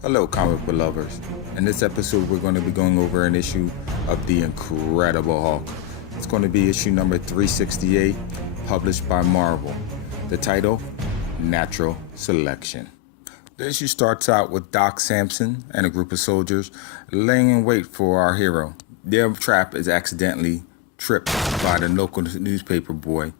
Hello, comic book lovers. In this episode, we're going to be going over an issue of The Incredible Hulk. It's going to be issue number 368, published by Marvel. The title, Natural Selection. The issue starts out with Doc Samson and a group of soldiers laying in wait for our hero. Their trap is accidentally tripped by the local newspaper boy.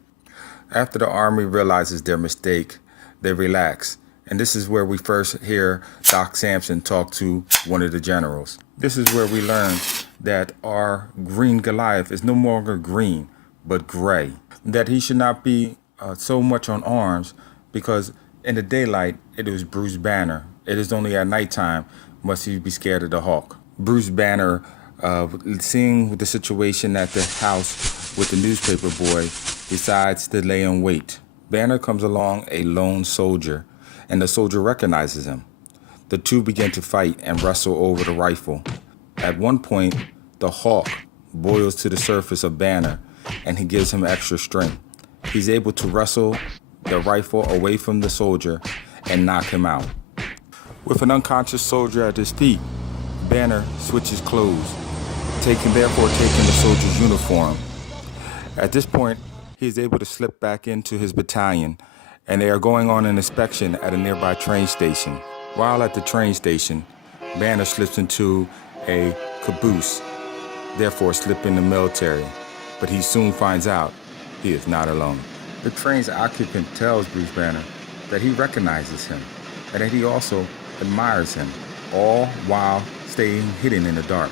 After the army realizes their mistake, they relax. And this is where we first hear Doc Samson talk to one of the generals. This is where we learn that our green Goliath is no longer green, but gray. That he should not be so much on arms because in the daylight, it was Bruce Banner. It is only at nighttime must he be scared of the Hulk. Bruce Banner, seeing the situation at the house with the newspaper boy, decides to lay in wait. Banner comes along a lone soldier, and the soldier recognizes him. The two begin to fight and wrestle over the rifle. At one point, the Hulk boils to the surface of Banner, and he gives him extra strength. He's able to wrestle the rifle away from the soldier and knock him out. With an unconscious soldier at his feet, Banner switches clothes, therefore taking the soldier's uniform. At this point, he is able to slip back into his battalion, and they are going on an inspection at a nearby train station. While at the train station, Banner slips into a caboose, therefore slipping the military, but he soon finds out he is not alone. The train's occupant tells Bruce Banner that he recognizes him and that he also admires him, all while staying hidden in the dark.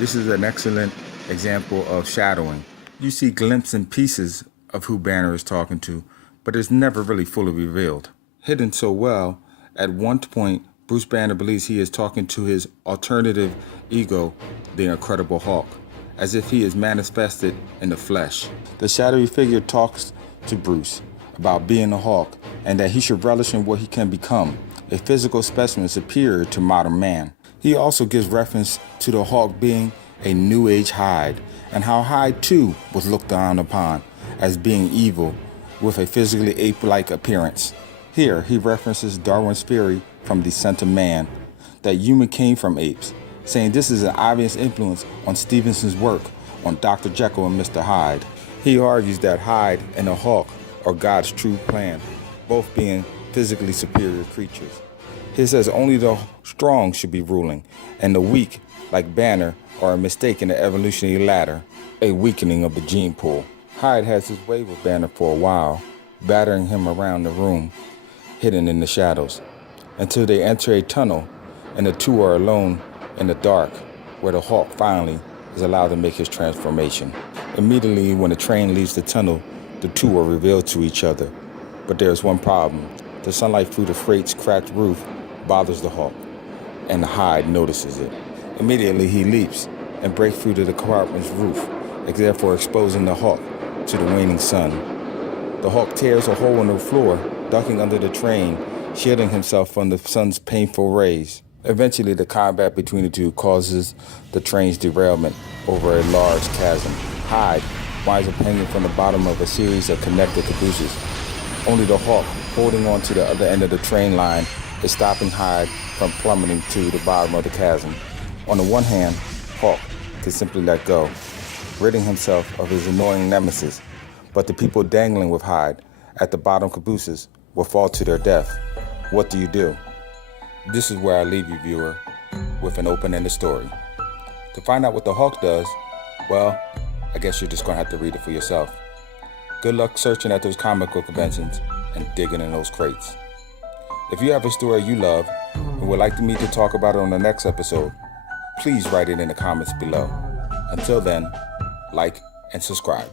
This is an excellent example of shadowing. You see glimpses and pieces of who Banner is talking to, but it's never really fully revealed. Hidden so well, at one point, Bruce Banner believes he is talking to his alternative ego, the Incredible Hulk, as if he is manifested in the flesh. The shadowy figure talks to Bruce about being a Hulk and that he should relish in what he can become, a physical specimen superior to modern man. He also gives reference to the Hulk being a New Age Hyde, and how Hyde too was looked down upon as being evil with a physically ape-like appearance. Here, he references Darwin's theory from Descent of Man, that human came from apes, saying this is an obvious influence on Stevenson's work on Dr. Jekyll and Mr. Hyde. He argues that Hyde and the Hulk are God's true plan, both being physically superior creatures. He says only the strong should be ruling, and the weak, like Banner, are a mistake in the evolutionary ladder, a weakening of the gene pool. Hyde has his way with Banner for a while, battering him around the room, hidden in the shadows, until they enter a tunnel and the two are alone in the dark, where the Hulk finally is allowed to make his transformation. Immediately when the train leaves the tunnel, the two are revealed to each other. But there's one problem. The sunlight through the freight's cracked roof bothers the Hulk, and Hyde notices it. Immediately he leaps and breaks through to the compartment's roof, therefore exposing the Hulk to the waning sun. The Hulk tears a hole in the floor, ducking under the train, shielding himself from the sun's painful rays. Eventually, the combat between the two causes the train's derailment over a large chasm. Hyde winds up hanging from the bottom of a series of connected cabooses. Only the Hulk, holding on to the other end of the train line, is stopping Hyde from plummeting to the bottom of the chasm. On the one hand, Hulk can simply let go, ridding himself of his annoying nemesis, but the people dangling with Hyde at the bottom cabooses will fall to their death. What do you do? This is where I leave you, viewer, with an open-ended story. To find out what the Hulk does, well, I guess you're just gonna have to read it for yourself. Good luck searching at those comic book conventions and digging in those crates. If you have a story you love and would like me to talk about it on the next episode, please write it in the comments below. Until then, like and subscribe.